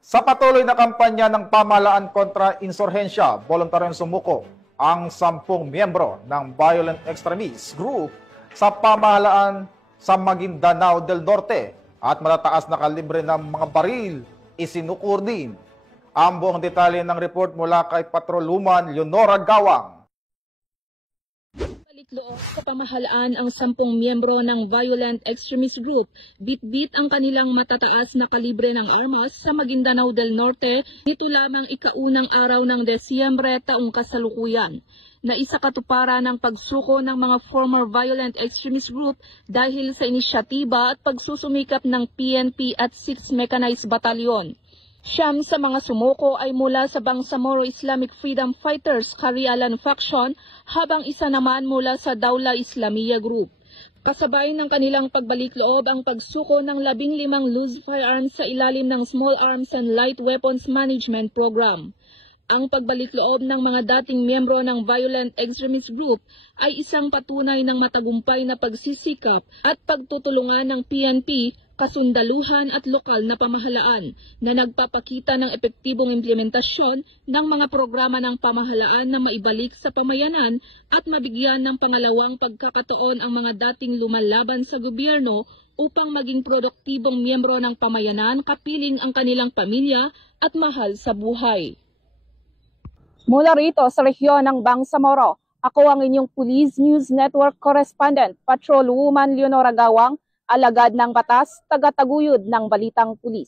Sa patuloy na kampanya ng pamahalaan kontra insurhensya, voluntaryong sumuko ang 10 miyembro ng violent extremist group sa pamahalaan sa Maguindanao del Norte at matataas na kalibre ng mga baril isinukur din. Ang buong detalye ng report mula kay Patroluman Leonora Gawang. Balikloob sa pamahalaan ang 10 miyembro ng violent extremist group, bit-bit ang kanilang matataas na kalibre ng armas sa Maguindanao del Norte nito lamang ikaunang araw ng Desyembre taong kasalukuyan, na isa katuparan ng pagsuko ng mga former violent extremist group dahil sa inisyatiba at pagsusumikap ng PNP at 6 Mechanized Battalion. 9 sa mga sumuko ay mula sa Bangsamoro Islamic Freedom Fighters Karialan Faction habang isa naman mula sa Dawla Islamiyya Group. Kasabay ng kanilang pagbalik-loob ang pagsuko ng 15 loose firearms sa ilalim ng Small Arms and Light Weapons Management Program. Ang pagbalik-loob ng mga dating miyembro ng violent extremist group ay isang patunay ng matagumpay na pagsisikap at pagtutulungan ng PNP, kasundaluhan at lokal na pamahalaan na nagpapakita ng epektibong implementasyon ng mga programa ng pamahalaan na maibalik sa pamayanan at mabigyan ng pangalawang pagkakataon ang mga dating lumalaban sa gobyerno upang maging produktibong miyembro ng pamayanan kapiling ang kanilang pamilya at mahal sa buhay. Mula rito sa rehiyon ng Bangsamoro, ako ang inyong Police News Network Correspondent, Patrolwoman Leonora Gawang, alagad ng batas, tagataguyod ng balitang pulis.